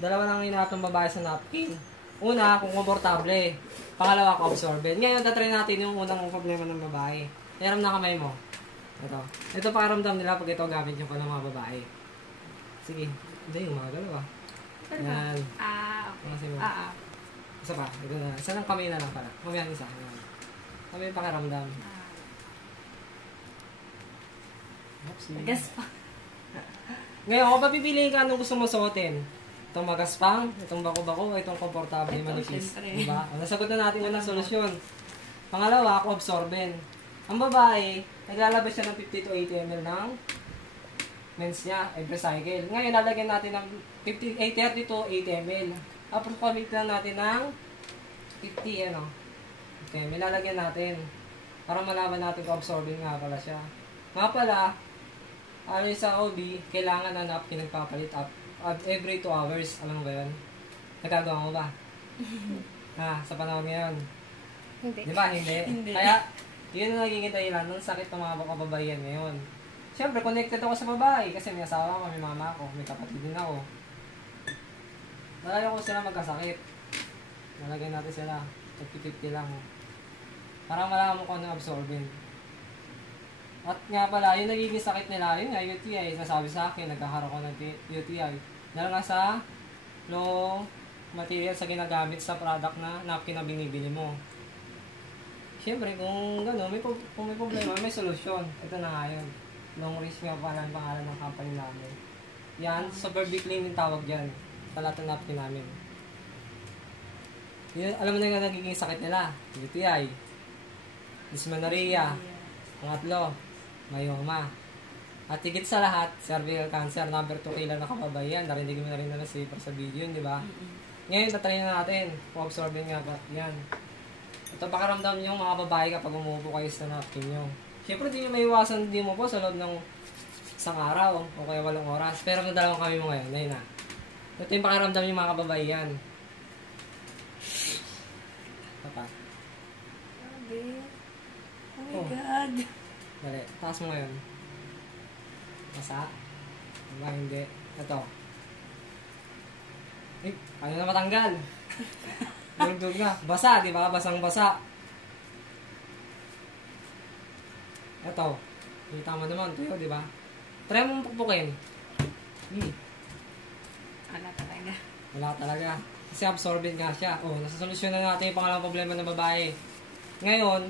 Dalawa lang hinatong babae sa napkin. Una, kung komportable. Pangalawa, kung absorbent. Ngayon, tatry natin yung unang problema ng babae. Hiram na kamay mo. Ito. Ito pakiramdam nila pag ito gamit yung pala mga babae. Sige. Hindi, yung mga dalawa. Yan. Okay. Isa pa. Ito na. Isa lang kamay na lang pala. Kamay ang isa. Yan. Kamay yung pakiramdam. Magas pa. Ngayon, kung papipiliin ka anong gusto mo suotin, itong magaspang, itong bako-bako, itong komportable, manipis. Diba? Nasagot na natin unang solusyon. Pangalawa, ako absorbent. Ang babae, naglalabas siya ng 50 to 80 ml ng mens niya, every cycle. Ngayon, lalagyan natin ng 30 to 80 ml. Approximate lang natin ng 50, ano. Okay, may lalagyan natin. Para malaman natin kung absorbing nga pala siya. Nga pala, ano sa OB, kailangan na napkin nagpapalit up every 2 hours. Alam mo ba yun? Nagagawa mo ba? Sa panahon ngayon. Hindi. Di ba? Hindi. Kaya, yun ang nagiging dahilan ng sakit ng mga kababayan ngayon. Siyempre, connected ako sa babae kasi may asawa ko, may mama ko, may kapatid din ako. Nalayo ko sila magkasakit. Nalagyan natin sila. 50-50 lang. Para malaman mo kung ano absorbing. At nga pala, yung nagiging sakit nila, yun nga, UTI, nasabi sa akin, nagkakaroon ko ng UTI. Dahil nga sa low material sa ginagamit sa product na napkin na binibili mo. Siyempre, kung gano'n, kung may problema, may solusyon. Ito na nga yun. Long risk nga pala ang pangalan ng company namin. Yan, super big clean yung tawag dyan. Sa lahat ng napkin namin. Yun, alam mo na yung nagiging sakit nila. UTI, dysmenorrhea, pangatlo, myoma. At higit sa lahat, cervical cancer, number 2 kailan na kababayan. Narinig mo na rin na sa video, di ba? Ngayon, tatry na natin kung absorbing nga ba. Yan. Ito pakaramdam nyo mga babae kapag umuupo kayo sa napkin nyo. Siyempre, di nyo maiwasan din mo po sa loob ng isang araw o kaya 8 oras. Pero kung dalawang kami mo ngayon, ayun na. Ito yung pakaramdam nyo mga kababayan. Papa. Oh my God. Dali, taas mo ngayon. Basa? Diba, hindi. Ito. Eh, ano na matanggal? Dugdug na. Basa, di ba? Basang-basa. Ito. Kita mo naman. Tuyo, di ba? Try mong pukpukin. Wala talaga. Wala talaga. Kasi absorbent nga siya. Nasasolusyon na natin yung pangalawang problema ng babae. Ngayon,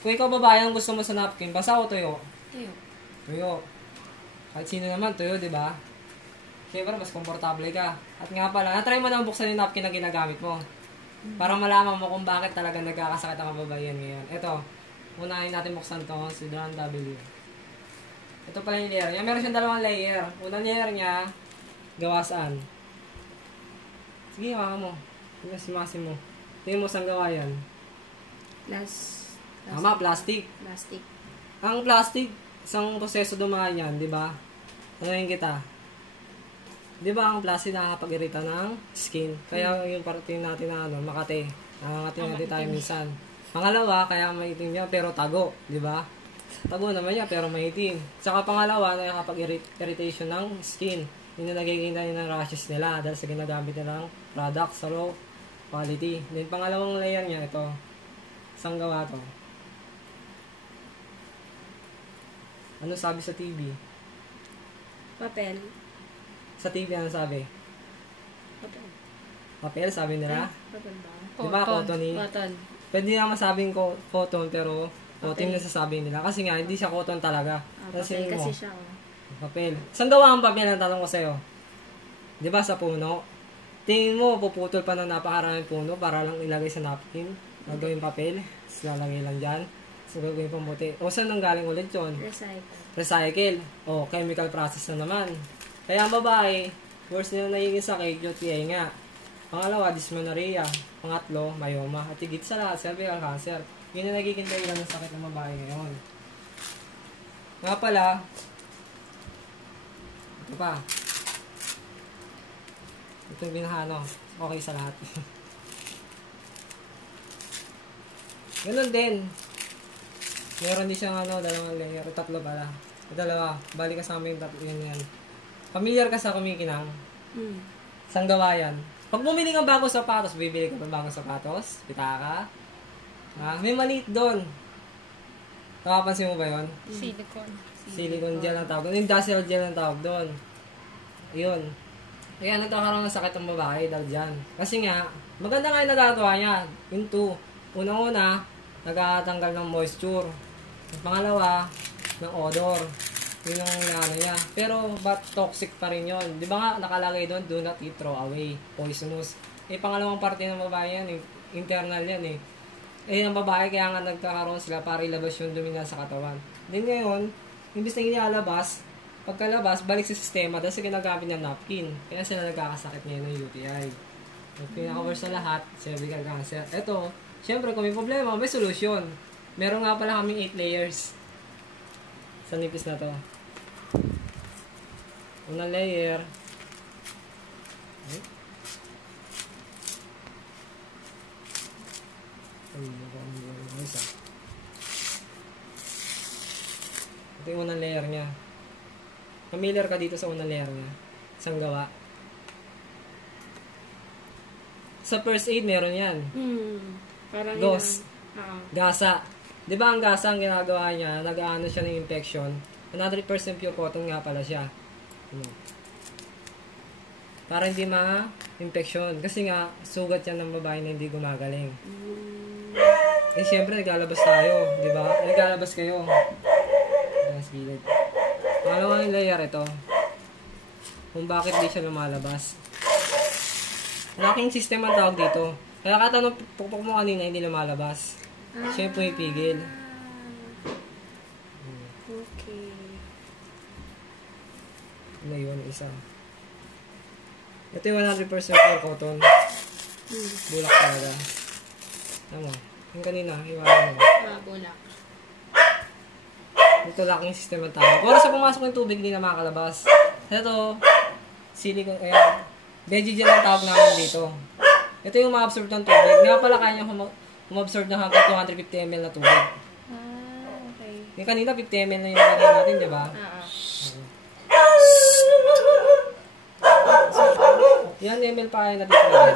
kung ikaw babae ang gusto mo sa napkin, basa o tuyo? Tuyo. Tuyo. Kahit sino naman, tuyo, di ba? Siyempre, mas komportable ka. At nga pala, natry mo na buksan yung napkin na ginagamit mo. Para malaman mo kung bakit talaga nagkakasakit ang kababayan ngayon. Ito, unahin natin buksan to, si Don W. Ito pala yung layer niya. Meron siyang 2 layer. Unang layer niya, gawa saan? Sige, maka mo. Simasin mo. Tingin mo saan gawa yan? Tama, plastic. Plastic. Ang plastic, isang proseso dumaan yan, di ba? Tanungin kita. Di ba ang plastic nakakapag-irita ng skin? Kaya yung parating natin na Makati. Nakakating natin tayo minsan. Pangalawa, kaya maitim niya pero tago, di ba? Tago naman niya pero maitim. Saka pangalawa, nakakapag-irritation ng skin. Yun na nagiging tayo ng rashes nila dahil sa ginagamit nilang product sa low quality. Then pangalawang layer niya, ito. Isang gawa to. Ano sabi sa TV? Papel. Sa TV, ano sabi? Papel. Papel, sabi nila? Papel ba? Diba, cotton eh? Cotton. Pwede nga masabing cotton, pero cotton na sasabihin nila. Kasi nga, hindi siya cotton talaga. Papel kasi siya. Papel. Saan gawa ang papel? Ang tanong ko sa'yo. Diba sa puno? Tingin mo, puputol pa ng napakaraming puno para lang ilagay sa napkin. Gagawin papel. Tapos lalagay lang dyan. So, gagawin pambuti. O, saan nang galing ulit yun? Recycle. O, chemical process na naman. Kaya ang babae, worst nila nagiging sakit, UTI nga. Pangalawa, dysmenorrhea. Pangatlo, myoma. At higit sa lahat, cervical cancer. Yun na nagiging dahilan ng sakit ng babae ngayon. Nga pala, ito pa. Ito yung binahano. Okay sa lahat. Ganun din. Meron din siyang 2 layer. 3 pala. 2. Balik kasama yung 3 yan. Familiar ka sa kumikinang? Saan gawa yan? Pag bumili ka bagong sapatos, bibili ka pa bagong sapatos, pitaka. May maliit doon. Nakapansin mo ba yun? Silicone. Silicone gel ang tawag doon. Industrial gel ang tawag doon. Yun. Kaya nagkakaroon ng sakit ang babae dahil dyan. Kasi nga, maganda nga yung nagagawa niya. Yung two. Unang-una, nagtatanggal ng moisture. At pangalawa, ng odor. Yun ang ano niya. Pero, ba't toxic pa rin yun? Di ba nga, nakalagay doon, do not eat, throw away. Poisonous. Pangalawang parte ng babae yan, internal yan eh. Ang babae, kaya nga nagkakaroon sila para ilabas yung dumi na sa katawan. Then ngayon, imbis na inialabas, pagkalabas, balik sa sistema dahil sa ginagamit ng napkin. Kaya sila nagkakasakit ngayon ng UTI. At pinaka-worst sa lahat, cervical cancer. Ito, syempre kung may problema, may solusyon. Meron nga pala kaming 8 layers sa nipis na to. Unang layer. Ito yung unang layer niya. Familiar ka dito sa unang layer niya? Isang gawa. Sa first aid, meron yan. Parang Dos. Oo. Gasa. Di ba ang gasa ang ginagawa niya, nag-aano siya ng infection. 100% pure cotton nga pala siya. Para hindi ma-infection. Kasi nga, sugat yan ng babae na hindi gumagaling. Siyempre, naglalabas tayo. Di ba? Naglalabas kayo. Gilid. Pangalawang layer ito. Kung bakit di siya lumalabas. Locking system ang tawag dito. Kaya katanong pukpok mo kanina hindi lumalabas. Siya yung pumipigil. Okay. Ano yun, isa. Ito yung 100% pure cotton. Bulak talaga. Tama. Yung kanina, iwanan mo. Bulak. Ito locking system ang tawag. Kung sa pumasok ng tubig, hindi na makakalabas. Ito, silicone, veggie gel ang tawag namin dito. Ito yung ma-absorb ng tubig. Nga pala kaya niya umabsorb ng hanggang 250 ml na tubig. Okay. Yung kanina, 50 ml na yung lagay natin, di ba? Yan, ml pa kaya natin lagay.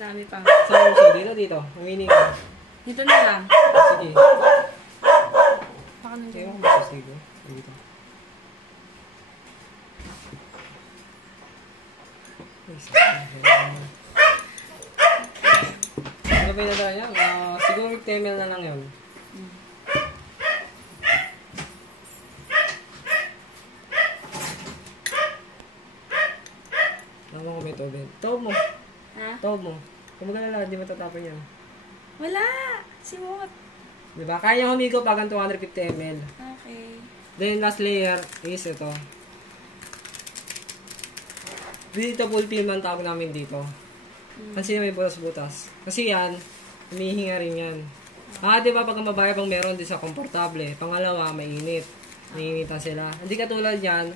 Dami pa. Saan mo siya? Dito. Umini ka. Dito na lang. Sige. Baka nandiyan. Kaya mo masasigo. Dito. Ano ba yung nadala niya? Siguro 50 ml na lang yun. Tama ko may tubig. Tawag mo. Ha? Tawag mo. Kung magalala, hindi matatapon yan. Wala! Simot! Diba? Kaya niya humigo pag ang 250 ml. Okay. Then last layer is ito. Breathable film ang tawag namin dito. Kasi may butas-butas. Kasi yan, humihinga rin yan. Diba pag ang babae pang meron, di sa komportable. Pangalawa, mainit. Nainitan sila. Hindi katulad yan,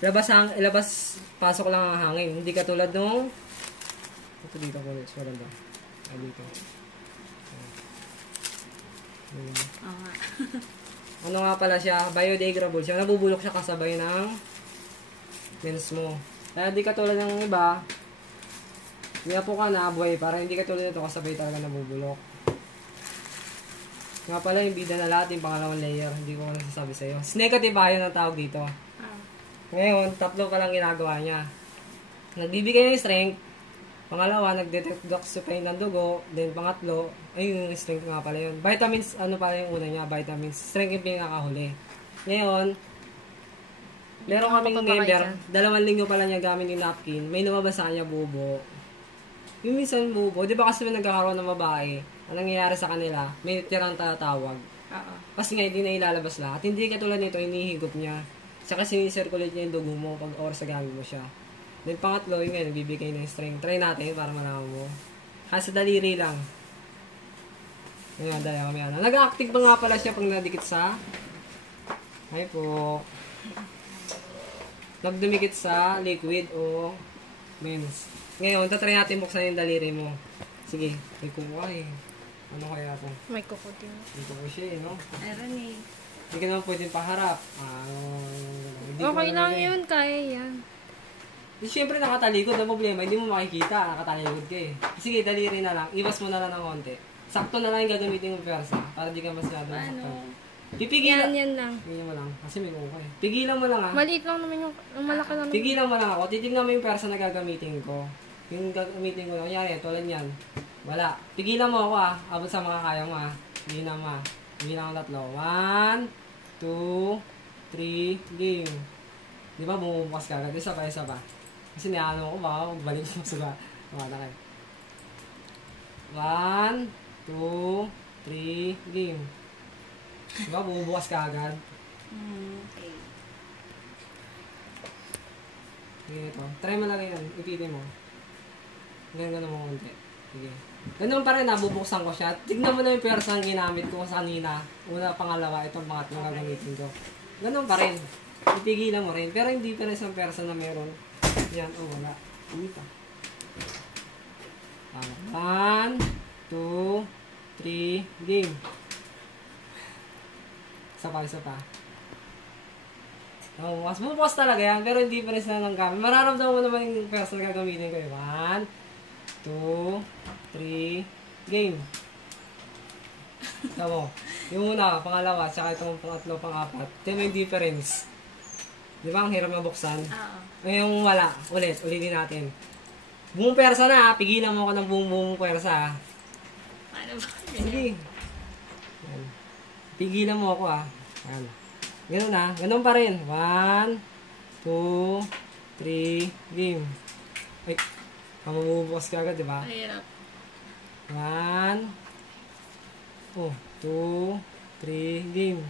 ilabas, pasok lang ang hangin. Hindi katulad nung, ito dito ko, maganda. Dito. Ano nga pala siya, biodegradable siya. Nabubulok siya kasabay ng lens mo. Kaya di katulad ng iba, niya po ka naaboy para hindi katulad nito kasabay talaga nabubulok. Nga pala yung bida na lahat, yung pangalawang layer, hindi ko nasasabi sa'yo. Negative ion ang tawag dito. Ngayon, 3 pa lang ginagawa niya. Nagbibigay ng strength. Pangalawa, nag-detoxify ng dugo. Then, pangatlo, ayun yung strength nga pala yun. Vitamins, ano pala yung una niya? Vitamins. Strength yung pinakahuli. Ngayon, meron kaming member, 2 linggo pala niya gamit yung napkin. May lumabas sa kanya bubo. Yung minsan bubo, di ba kasi may nagkakaroon ng babae, ang nangyayari sa kanila, may tirang tatawag. Kasi nga, hindi na ilalabas lahat. Hindi katulad nito, inihigop niya. Saka sinicirculate niya yung dugo mo pag oras sa gamit mo siya. Then pangatlo, yun nga, nagbibigay ng strength. Try natin para malaman mo. Kasi daliri lang. Ayan, dahil kami ano. Nag-active pa nga pala siya pag nadikit sa... Ay po. Nagdumikit sa liquid o mens. Ngayon, tatry natin buksan yung daliri mo. Sige, may kumuha eh. Ano kaya po? May kuko din. May kuko siya eh, no? Meron eh. Hindi ka naman pwedeng paharap. Okay lang yun, kaya yan. Siyempre nakatalikod ang problema, hindi mo makikita, nakatalikod ka eh. Sige, daliri na lang, iwas mo na lang ng konti. Sakto na lang yung gagamitin mong pwersa, para di ka masyado masaktan. Ano? Pipigilan. Yan lang. Pigilan mo lang, kasi may kuka eh. Pigilan mo lang ah. Maliit lang naman yung malaki naman. Pigilan mo lang ako, titignan mo yung pwersa na gagamitin ko. Yung gagamitin ko, kunyari, tulad yan. Wala. Pigilan mo ako ah, abot sa makakaya mo ah. Pigilan mo ah. Pigilan ko 3. 1, 2, 3, game. Di ba bumubukas ka agad? Isa pa. Kasi niano ko, baka balik mo sa wala kayo. 1, 2, 3, game. Di ba bumubukas ka agad? Okay. Sige ito. Try mo lang yan. Ipitin mo. Ganun mo konti. Sige. Ganun pa rin, nabubuksan ko siya. Tignan mo na yung pwersa ang ginamit ko sa kanina. Una, pangalawa, itong pangatlong gagamitin ko. Ganun pa rin. Itigilan mo rin. Pero hindi pa rin isang pwersa na meron. Yan, wala. Hindi pa. 1, 2, 3, game. Isa pa. Mas bubukas talaga yan, pero hindi pa rin sila ng gamit. Mararamdaman mo naman yung pwersa na gagamitin ko. 1, 2, 3, game. Tama mo. Yung una, pangalawa, tsaka itong pangatlo, pangapat. Tignan mo yung difference. Di ba ang hirap na buksan? Oo. Yung wala, ulitin natin. Buong pwersa na, pigilan mo ako ng buong pwersa. Ano ba? Sige. Yan. Pigilan mo ako Yan. Ganun ganun pa rin. 1, 2, 3, game. Ay, mabubukas ka agad, di ba? Mahirap. 1, 2, 3, game.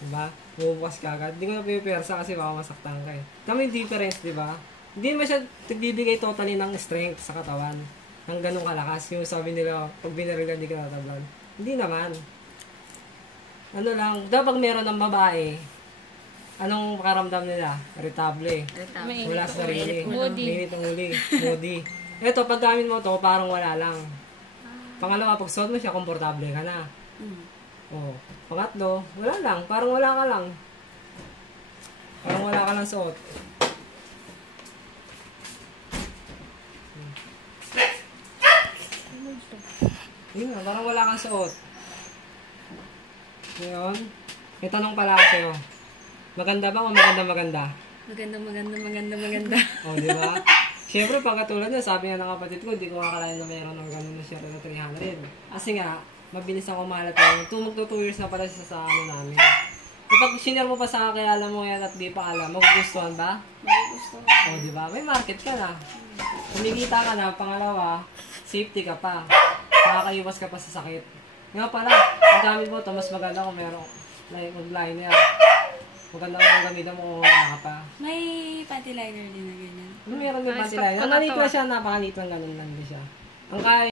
Diba? Bubukas ka agad. Hindi ko na pipersa kasi baka masaktan ka eh. Tama yung difference, diba? Hindi naman siya nagbibigay totally ng strength sa katawan. Ng ganong kalakas. Yung sabi nila, pag binarilan, hindi ka natablan. Hindi naman. Ano lang, dapat meron ng babae, anong pakaramdam nila? Irritable. Wala sa sarili. Mainit ang uli. Moody. Eto, pag gamit mo to, parang wala lang. Pangalawa, pag suot mo siya, komportable ka na. Oh, pangatlo, wala lang. Parang wala ka lang. Parang wala ka lang suot. Yun nga, parang wala kang suot. Ngayon, may tanong pala ako sa'yo. Maganda ba o maganda? Maganda. O, di ba? Siyempre, pagkatulad na, sabi nga ng kapatid ko, hindi ko akalain na mayroon ng ganun na share na 300. Kasi nga, mabilis ako kumalat yun. Magto 2 years na pala siya sa ano namin. Kapag sinare mo pa sa kakilala mo yan at di pa alam, magugustuhan ba? Magugustuhan. O, di ba? May market ka na. Kumikita ka na, pangalawa, safety ka pa. Nakakaiwas ka pa sa sakit. Nga pala, ang gamit mo ito, mas maganda kung meron mag-liner. Maganda kung gamitan mo kung wala ka pa. May panty liner din na ganyan. Meron din panty liner. Ang maliit lang siya, napakaliit lang ganun lang din siya. Ang kaya